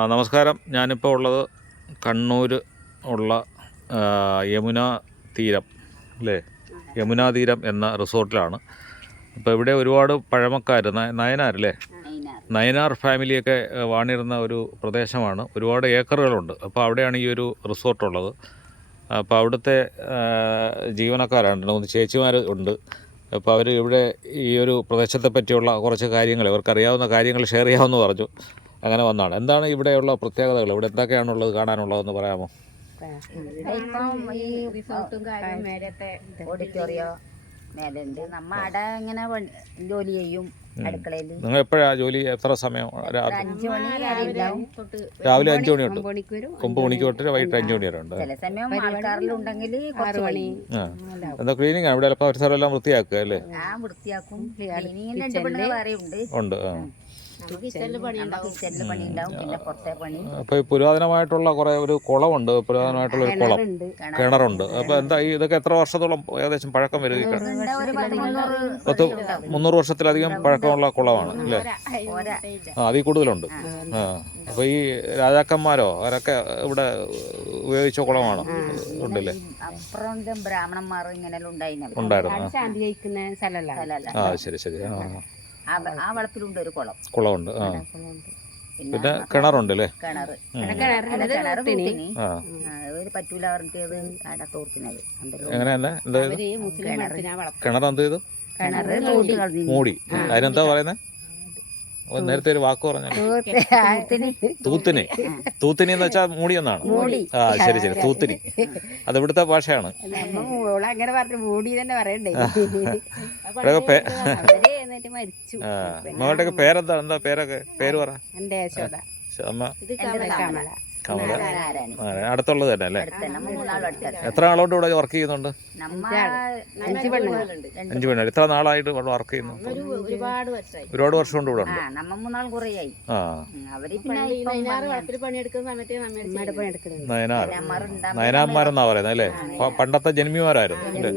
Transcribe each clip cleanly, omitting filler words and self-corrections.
നമസ്കാരം. ഞാനിപ്പോൾ ഉള്ളത് കണ്ണൂർ ഉള്ള യമുനാ തീരം അല്ലേ, യമുനാ തീരം എന്ന റിസോർട്ടിലാണ്. അപ്പോൾ ഇവിടെ ഒരുപാട് പഴമക്കാർ, നയനാരല്ലേ, നയനാർ ഫാമിലിയൊക്കെ വാണിരുന്ന ഒരു പ്രദേശമാണ്. ഒരുപാട് ഏക്കറുകളുണ്ട്. അപ്പോൾ അവിടെയാണ് ഈ ഒരു റിസോർട്ടുള്ളത്. അപ്പോൾ അവിടുത്തെ ജീവനക്കാരാണ്, 3 ചേച്ചിമാർ ഉണ്ട്. അപ്പോൾ അവർ ഇവിടെ ഈ ഒരു പ്രദേശത്തെ പറ്റിയുള്ള കുറച്ച് കാര്യങ്ങൾ, ഇവർക്കറിയാവുന്ന കാര്യങ്ങൾ ഷെയർ ചെയ്യാമെന്ന് പറഞ്ഞു. അങ്ങനെ വന്നതാണ്. എന്താണ് ഇവിടെയുള്ള പ്രത്യേകതകൾ, ഇവിടെ എന്തൊക്കെയാണുള്ളത്, കാണാനുള്ളതെന്ന് പറയാമോ? ഇപ്പം ഈ റിസോർട്ടും കാര്യം മേലത്തെ ഓഡിറ്റോറിയോ മേലുണ്ട്. നമ്മ അവിടെ ഇങ്ങനെ ജോലി ചെയ്യും അടുക്കളയിൽ. നിങ്ങൾ എപ്പോഴാണ് ജോലി? എത്ര സമയം? 5 മണി രാവിലെ 5 മണി തൊട്ട് 9 മണിക്ക് തൊട്ട് വൈകിട്ട് 5 മണി വരെ ഉണ്ട്. ചില സമയം ആൾക്കാരിലുണ്ടെങ്കിൽ 6 മണി. എന്താ ക്ലീനിങ് ആണ് ഇവിടെ? പരിസരം എല്ലാം വൃത്തിയാക്കുക അല്ലേ? വൃത്തിയാക്കും. ക്ലീനിങ്ങിന് 2 പെണ്ണുങ്ങൾ വേറെ ഉണ്ട്. കിച്ചണില് പണിയുണ്ടാവും, പിന്നെ പുറത്തെ പണി. അപ്പോൾ ഈ പുരാതനമായിട്ടുള്ള കുറേ ഒരു കുളമുണ്ട്, പുരാതനമായിട്ടുള്ള ഒരു കുളം, കിണറുണ്ട്. അപ്പോൾ എന്താ ഇതൊക്കെ എത്ര വർഷത്തോളം ഏകദേശം പഴക്കം വരും? 300 വർഷത്തിലധികം പഴക്കമുള്ള കുളമാണ് അല്ലേ? അതിൽ കൂടുതലുണ്ട്. അപ്പോൾ ഈ രാജാക്കന്മാരോ അവരൊക്കെ ഇവിടെ ഉപയോഗിച്ച കുളമാണ് ഉണ്ടല്ലേ? അപ്പുറം ബ്രാഹ്മണന്മാർ ഇങ്ങനെ ഉണ്ടായിരുന്നു. ശരി ശരി. ആ വളപ്പിലുണ്ട് ഒരു കുളമുണ്ട്. പിന്നെ കിണറുണ്ട് അല്ലേ? പറ്റൂല പറഞ്ഞത് അവിടെ തോർത്തിനത്. എങ്ങനെയല്ലേ? കിണർ എന്ത് ചെയ്തു? മൂടി. അതിനെന്താ പറയുന്നത്? നേരത്തെ ഒരു വാക്ക് പറഞ്ഞു, തൂത്തിനി. തൂത്തിനി എന്ന് വെച്ചാൽ മൂടി എന്നാണ്. ശരി ശരി, തൂത്തിനി. അത് ഇവിടുത്തെ ഭാഷയാണ്. മകളുടെയൊക്കെ പേരെന്താ? എന്താ പേരൊക്കെ? പേര് പറ. കമല. അടുത്തുള്ളത് തന്നെ അല്ലേ? എത്ര നാളോട്ട് ഇവിടെ വർക്ക് ചെയ്യുന്നുണ്ട്? 5 പെണ്ണുങ്ങൾ. എത്ര നാളായിട്ട് ഇവിടെ വർക്ക് ചെയ്യുന്നു? ഒരുപാട് വർഷം കൊണ്ട് ഇവിടെ ഉണ്ട്. നയനാന്മാരെന്നാ പറയുന്നത് അല്ലേ? പണ്ടത്തെ ജന്മിമാരായിരുന്നു അല്ലേ?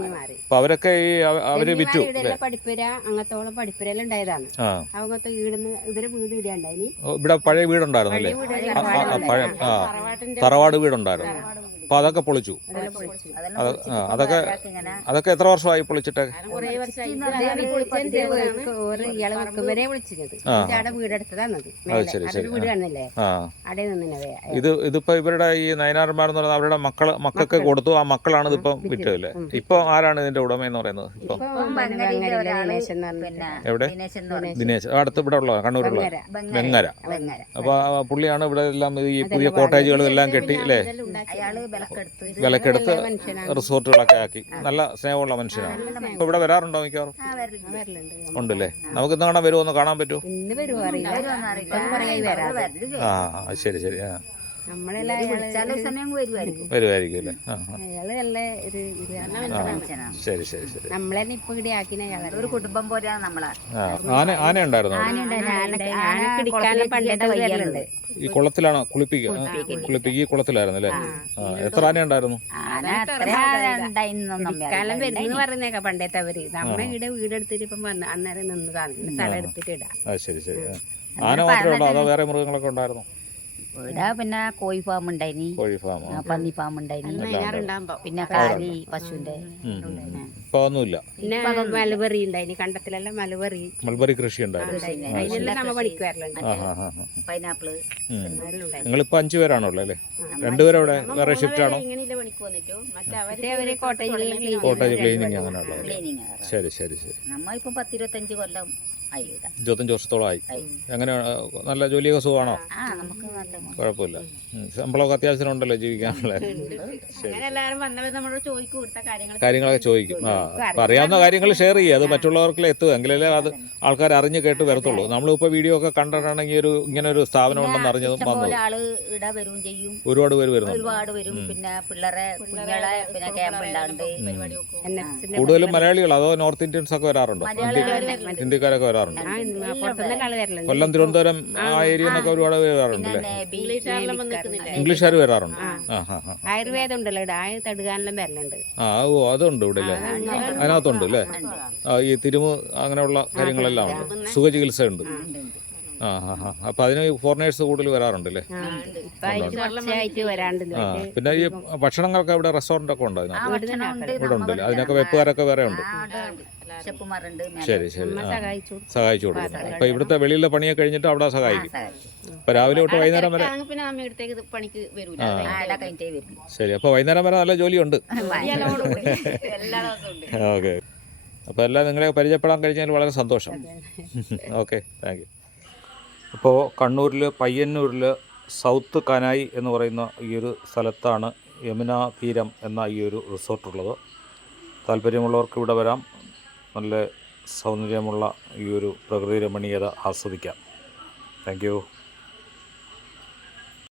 അപ്പൊ അവരൊക്കെ ഈ അവര് വിറ്റു അങ്ങനത്തോളം പഠിപ്പുരയിലുണ്ടായതാണ്. അങ്ങനത്തെ ഇവര് വീട് ഇടാണ്ടായി. ഇവിടെ പഴയ വീടുണ്ടായിരുന്നു അല്ലേ? പഴയ തറവാട് വീടുണ്ടായിരുന്നു. അപ്പൊ അതൊക്കെ പൊളിച്ചു. അതൊക്കെ എത്ര വർഷമായി പൊളിച്ചിട്ട്? ശരി ശരി. ഇതിപ്പോ ഇവരുടെ ഈ നയനാർമാരെന്ന് പറയുന്നത് അവരുടെ മക്കൾക്ക് കൊടുത്തു. ആ മക്കളാണ് ഇതിപ്പം വിറ്റതല്ലേ? ഇപ്പൊ ആരാണ് ഇതിന്റെ ഉടമയെന്ന് പറയുന്നത്? ഇപ്പൊ എവിടെ? ദിനേശ്. അടുത്ത് ഇവിടെ ഉള്ള കണ്ണൂരുള്ള വെങ്ങര. അപ്പൊ പുള്ളിയാണ് ഇവിടെ എല്ലാം ഈ പുതിയ കോട്ടേജുകളും എല്ലാം കെട്ടി അല്ലേ? വിലക്കെടുത്ത് റിസോർട്ടുകളൊക്കെ ആക്കി. നല്ല സ്നേഹമുള്ള മനുഷ്യനാണ്. ഇപ്പൊ ഇവിടെ വരാറുണ്ടോ? മിക്കവാറും ഉണ്ടല്ലേ? നമുക്ക് ഇന്ന് കാണാൻ വരുമോ? ഒന്ന് കാണാൻ പറ്റുമോ? ശരി ശരി. വരുമായിരിക്കും അല്ലേ? ശരി ശരി ശരി. ഒരു കുടുംബം പോലെ നമ്മളെ. ആന ഉണ്ടായിരുന്നു ഈ കുളത്തിലാണ് കുളിപ്പിക്കുക. ഈ കുളത്തിലായിരുന്നു അല്ലേ? എത്ര ആന ഉണ്ടായിരുന്നു? പറയുന്നേക്കാ പണ്ടത്തെ അവര്. നമ്മ ഇവിടെ വീടെടുത്തിട്ട് ഇപ്പം അന്നേരം നിന്നതാണ്, സ്ഥലം എടുത്തിട്ട് ഇടാം. ശരി ശരി. ആന മാത്രമേ ഉള്ളൂ അതോ വേറെ മൃഗങ്ങളൊക്കെ ഉണ്ടായിരുന്നു? ഇവിടെ പിന്നെ കോഴി ഫാം ഉണ്ടായിനി, പന്നി ഫാം ഉണ്ടായിനി, പിന്നെ കാലി പശുവിന്റെ. ഇപ്പൊ ഒന്നുമില്ല. പിന്നെ മലബറി ഉണ്ടായിനി, കണ്ടത്തിലെല്ലാം മലബറി കൃഷി ഉണ്ടായിരുന്നു. അതിനെല്ലാം നമ്മ പണിക്കുവരലുണ്ട്. പൈനാപ്പിള്. നിങ്ങളിപ്പോ 5 പേരാണല്ലോ അല്ലേ? 2 പേരും അവിടെ വേറെ ഷിഫ്റ്റ് ആണോ? കോട്ടേജ് ക്ലീനിങ് അങ്ങനെയുള്ള. ശരി ശരി ശരി. നമ്മ ഇപ്പൊ 10-25 കൊല്ലം 25 വർഷത്തോളമായി. എങ്ങനെ നല്ല ജോലിയൊക്കെ സുഖമാണോ? കുഴപ്പമില്ല. ശമ്പളമൊക്കെ അത്യാവശ്യം ഉണ്ടല്ലോ ജീവിക്കാനുള്ള? കാര്യങ്ങളൊക്കെ ചോദിക്കും. അപ്പൊ അറിയാവുന്ന കാര്യങ്ങൾ ഷെയർ ചെയ്യുക. അത് മറ്റുള്ളവർക്ക് എത്തുക, എങ്കിലല്ലേ അത് ആൾക്കാർ അറിഞ്ഞ് കേട്ട് വരത്തുള്ളൂ. നമ്മളിപ്പോ വീഡിയോ ഒക്കെ കണ്ടിട്ടാണെങ്കിൽ ഇങ്ങനെ ഒരു സ്ഥാപനം ഉണ്ടെന്ന് അറിഞ്ഞതും വന്നു. ഒരുപാട് പേര് വരുന്നു. പിന്നെ പിള്ളേരെ കുഞ്ഞുങ്ങളെ പിന്നെ ക്യാമ്പ് ഉണ്ടാണ്ട്. കൂടുതലും മലയാളികൾ അതോ നോർത്ത് ഇന്ത്യൻസ് ഒക്കെ വരാറുണ്ടോ? ഹിന്ദിക്കാരൊക്കെ വരാറുണ്ട്. കൊല്ലം, തിരുവനന്തപുരം ആ ഏരിയ എന്നൊക്കെ ഒരുപാട് പേര് വരാറുണ്ട് അല്ലേ? ഇംഗ്ലീഷുകാർ വരാറുണ്ട്. ആയുർവേദം ഉണ്ടല്ലോ, തടുകാനെല്ലാം വരലുണ്ട്. അതുണ്ട് ഇവിടെ അല്ലേ? അതിനകത്തുണ്ട് അല്ലേ? ഈ തിരുമു അങ്ങനെയുള്ള കാര്യങ്ങളെല്ലാം ഉണ്ട്. സുഖചികിത്സ ഉണ്ട്. ആ ഹാ ഹാ. അപ്പോൾ അതിന് ഫോറിനേഴ്സ് കൂടുതൽ വരാറുണ്ടല്ലേ? ഇപ്പൊ അതിന് കുറച്ചായിട്ട് വരാണ്ടല്ലോ. ആ പിന്നെ ഈ ഭക്ഷണങ്ങളൊക്കെ ഇവിടെ റെസ്റ്റോറൻ്റ് ഒക്കെ ഉണ്ടോ അതിനകത്ത്? ഇവിടെ ഉണ്ടല്ലേ? അതിനൊക്കെ വെപ്പുകാരൊക്കെ വേറെ ഉണ്ട്. ഷെഫുമാരുണ്ട്. ശരി ശരി. ആ സഹായിച്ചു സഹായിച്ചു കൊടുക്കും. അപ്പോൾ ഇവിടുത്തെ വെളിയിലെ പണിയൊക്കെ കഴിഞ്ഞിട്ട് അവിടെ സഹായിക്കും. അപ്പോൾ രാവിലെ തൊട്ട് വൈകുന്നേരം വരെ. പിന്നെ അമ്മ ഇടത്തേക്ക് പണിക്ക് വരൂല. ആടെ കഴിഞ്ഞിട്ടേ വരും. ശരി. അപ്പോൾ വൈകുന്നേരം വരെ നല്ല ജോലിയുണ്ട്. എല്ലാ ദിവസവും ഉണ്ട്. ഓക്കെ. അപ്പോൾ എല്ലാം നിങ്ങളെ പരിചയപ്പെടാൻ കഴിഞ്ഞാൽ വളരെ സന്തോഷം. Okay, thank you. അപ്പോൾ കണ്ണൂരിൽ പയ്യന്നൂരിൽ സൗത്ത് കനായി എന്ന് പറയുന്ന ഈ ഒരു സ്ഥലത്താണ് യമുന തീരം എന്ന ഈ ഒരു റിസോർട്ടുള്ളത്. താല്പര്യമുള്ളവർക്ക് ഇവിടെ വരാം. നല്ല സൗന്ദര്യമുള്ള ഈ ഒരു പ്രകൃതി രമണീയത ആസ്വദിക്കാം. Thank you.